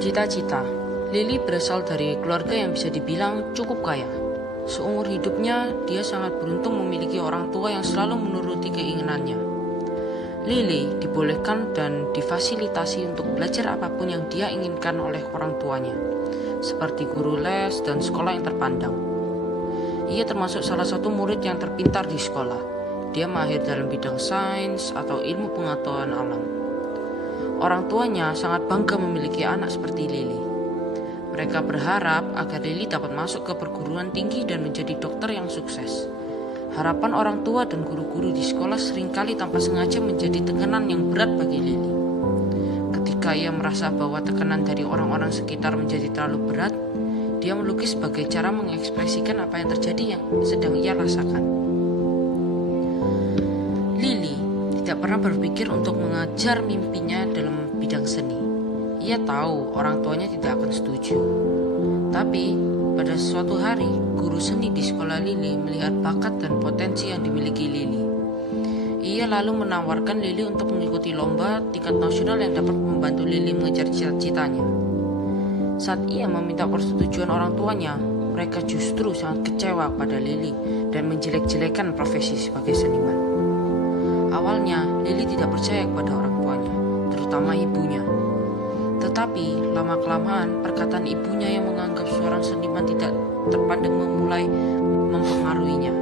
Cita-cita. Lily berasal dari keluarga yang bisa dibilang cukup kaya. Seumur hidupnya, dia sangat beruntung memiliki orang tua yang selalu menuruti keinginannya. Lily dibolehkan dan difasilitasi untuk belajar apapun yang dia inginkan oleh orang tuanya, seperti guru les dan sekolah yang terpandang. Ia termasuk salah satu murid yang terpintar di sekolah. Dia mahir dalam bidang sains atau ilmu pengetahuan alam. Orang tuanya sangat bangga memiliki anak seperti Lily. Mereka berharap agar Lily dapat masuk ke perguruan tinggi dan menjadi dokter yang sukses. Harapan orang tua dan guru-guru di sekolah seringkali tanpa sengaja menjadi tekanan yang berat bagi Lily. Ketika ia merasa bahwa tekanan dari orang-orang sekitar menjadi terlalu berat, dia melukis sebagai cara mengekspresikan apa yang terjadi yang sedang ia rasakan. Lily tidak pernah berpikir untuk mengajar mimpinya dalam bidang seni. Ia tahu orang tuanya tidak akan setuju. Tapi pada suatu hari, guru seni di sekolah Lily melihat bakat dan potensi yang dimiliki Lily. Ia lalu menawarkan Lily untuk mengikuti lomba tingkat nasional yang dapat membantu Lily mengejar cita-citanya. Saat ia meminta persetujuan orang tuanya, mereka justru sangat kecewa pada Lily dan menjelek-jelekan profesi sebagai seniman. Awalnya, Lily tidak percaya kepada orang tuanya, terutama ibunya. Tetapi, lama-kelamaan perkataan ibunya yang menganggap seorang seniman tidak terpandang mulai mempengaruhinya.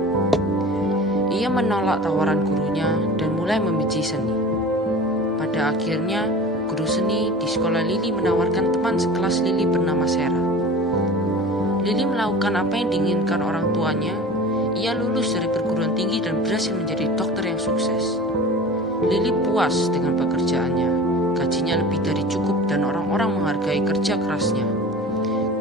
Ia menolak tawaran gurunya dan mulai membenci seni. Pada akhirnya, guru seni di sekolah Lily menawarkan teman sekelas Lily bernama Sarah. Lily melakukan apa yang diinginkan orang tuanya. Ia lulus dari perguruan tinggi dan berhasil menjadi dokter yang sukses. Lily puas dengan pekerjaannya. Gajinya lebih dari cukup dan orang-orang menghargai kerja kerasnya.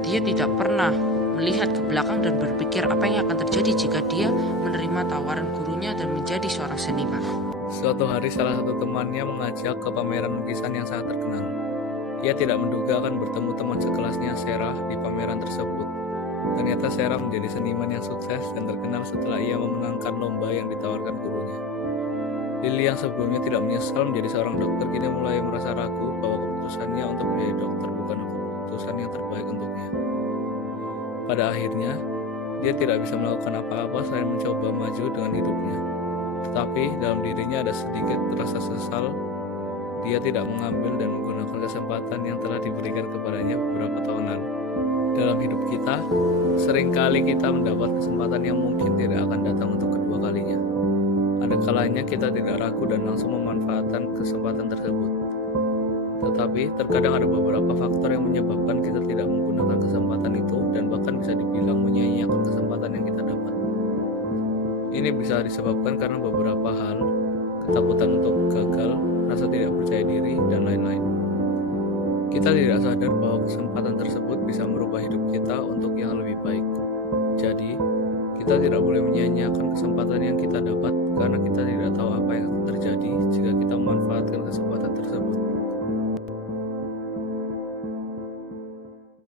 Dia tidak pernah melihat ke belakang dan berpikir apa yang akan terjadi jika dia menerima tawaran gurunya dan menjadi seorang seniman. Suatu hari salah satu temannya mengajak ke pameran lukisan yang sangat terkenal. Ia tidak menduga akan bertemu teman sekelasnya Sarah di pameran tersebut. Ternyata Sarah menjadi seniman yang sukses dan terkenal setelah ia memenangkan lomba yang ditawarkan gurunya. Lily yang sebelumnya tidak menyesal menjadi seorang dokter kini mulai merasa ragu bahwa keputusannya untuk menjadi dokter bukan keputusan yang terbaik untuknya. Pada akhirnya, dia tidak bisa melakukan apa-apa selain mencoba maju dengan hidupnya. Tetapi dalam dirinya ada sedikit rasa sesal. Dia tidak mengambil dan menggunakan kesempatan yang telah diberikan kepadanya beberapa tahun lalu. Dalam hidup kita, seringkali kita mendapat kesempatan yang mungkin tidak akan datang untuk kedua kalinya. Ada kalanya kita tidak ragu dan langsung memanfaatkan kesempatan tersebut. Tetapi terkadang ada beberapa faktor yang menyebabkan kita tidak menggunakan kesempatan itu dan bahkan bisa dibilang menyia-nyiakan kesempatan yang kita dapat. Ini bisa disebabkan karena beberapa hal, ketakutan untuk gagal, rasa tidak percaya diri, dan lain-lain. Kita tidak sadar bahwa kesempatan tersebut bisa merubah hidup kita untuk yang lebih baik. Jadi, kita tidak boleh menyia-nyiakan kesempatan yang kita dapat karena kita tidak tahu apa yang akan terjadi jika kita memanfaatkan kesempatan tersebut.